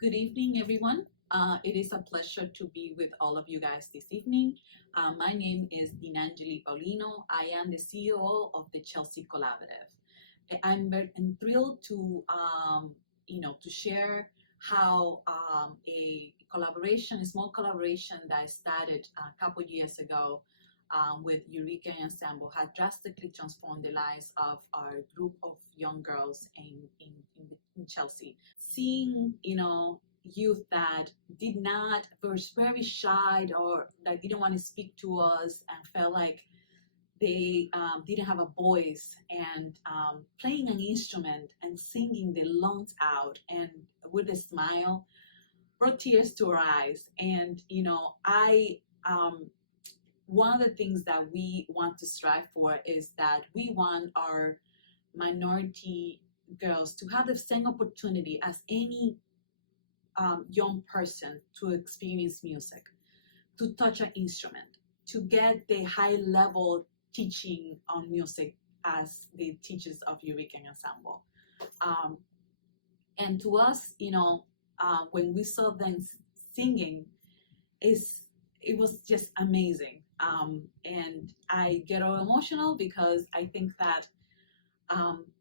Good evening, everyone. It is a pleasure to be with all of you guys this evening. My name is Dini Paulino. I am the CEO of the Chelsea Collaborative. I'm thrilled to to share how a small collaboration that I started a couple years ago with Eureka Ensemble had drastically transformed the lives of our group of young girls in Chelsea. Seeing, youth that did not, was very shy or that didn't want to speak to us and felt like they didn't have a voice, and playing an instrument and singing their lungs out and with a smile brought tears to our eyes. And I one of the things that we want to strive for is that we want our minority girls to have the same opportunity as any young person to experience music, to touch an instrument, to get the high level teaching on music as the teachers of Eureka Ensemble. And to us, when we saw them singing, it was just amazing. And I get all emotional because I think that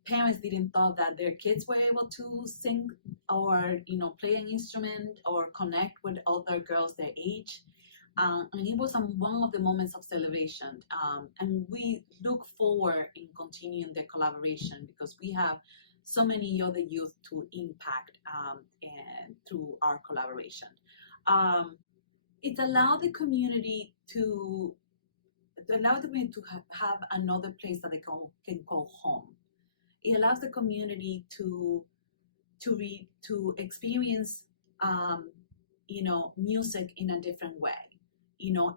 parents didn't thought that their kids were able to sing or play an instrument or connect with other girls their age. And it was one of the moments of celebration. And we look forward in continuing the collaboration because we have so many other youth to impact and through our collaboration. It allowed the community to have another place that they can call home. It allows the community to experience music in a different way.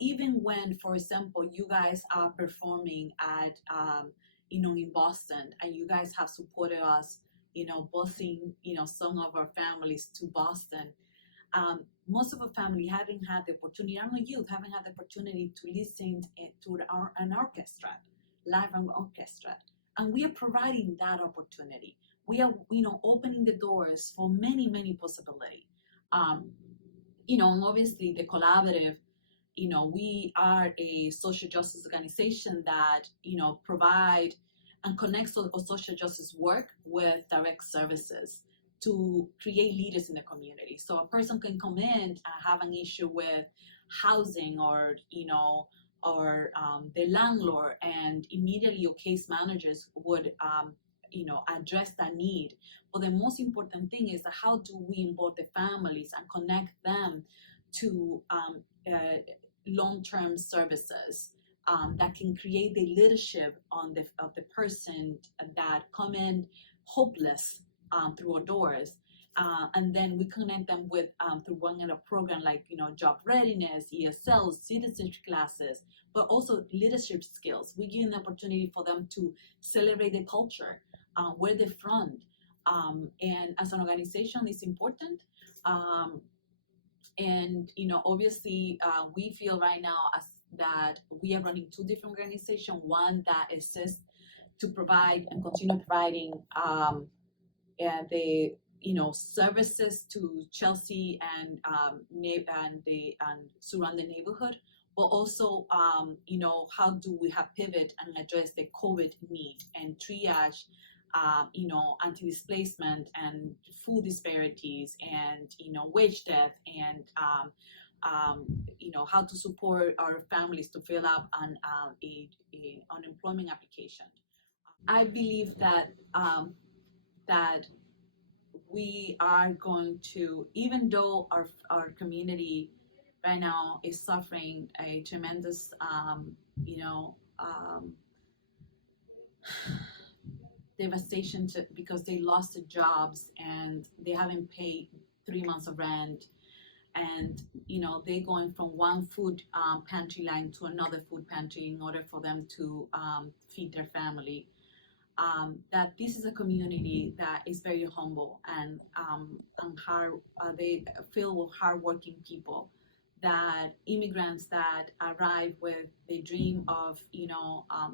Even when, for example, you guys are performing at in Boston, and you guys have supported us, busing some of our families to Boston. Most of our family haven't had the opportunity, I'm a youth, haven't had the opportunity to listen to an orchestra, live orchestra. And we are providing that opportunity. We are, opening the doors for many, many possibilities. And obviously the collaborative, we are a social justice organization that, provide and connects social justice work with direct services to create leaders in the community. So a person can come in and have an issue with housing or the landlord, and immediately your case managers would address that need. But the most important thing is how do we involve the families and connect them to long-term services that can create the leadership of the person that come in hopeless through our doors. And then we connect them with through one in a program like job readiness, ESL, citizenship classes, but also leadership skills. We give an opportunity for them to celebrate the culture, where they're from, and as an organization, it's important. And obviously, we feel right now as that we are running two different organizations. One that exists to provide and continue providing the services to Chelsea and the surrounding neighborhood, but also how do we have pivot and address the COVID need and triage anti-displacement and food disparities and wage debt and how to support our families to fill up a unemployment application. I believe that that we are going to, even though our community right now is suffering a tremendous devastation because they lost their jobs and they haven't paid 3 months of rent, and they're going from one food pantry line to another food pantry in order for them to feed their family. That this is a community that is very humble and hard. They filled with hardworking people. That immigrants that arrive with the dream of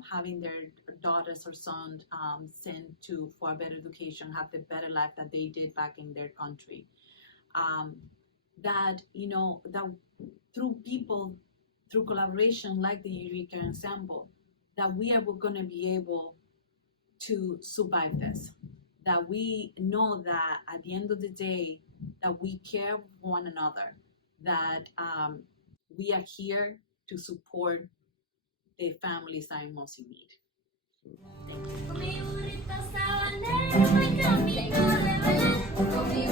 having their daughters or sons sent to for a better education, have the better life that they did back in their country. that that through people, through collaboration like the Eureka Ensemble, that we are going to be able to survive this. That we know that at the end of the day, that we care for one another, that we are here to support the families that are most in need. Thank you.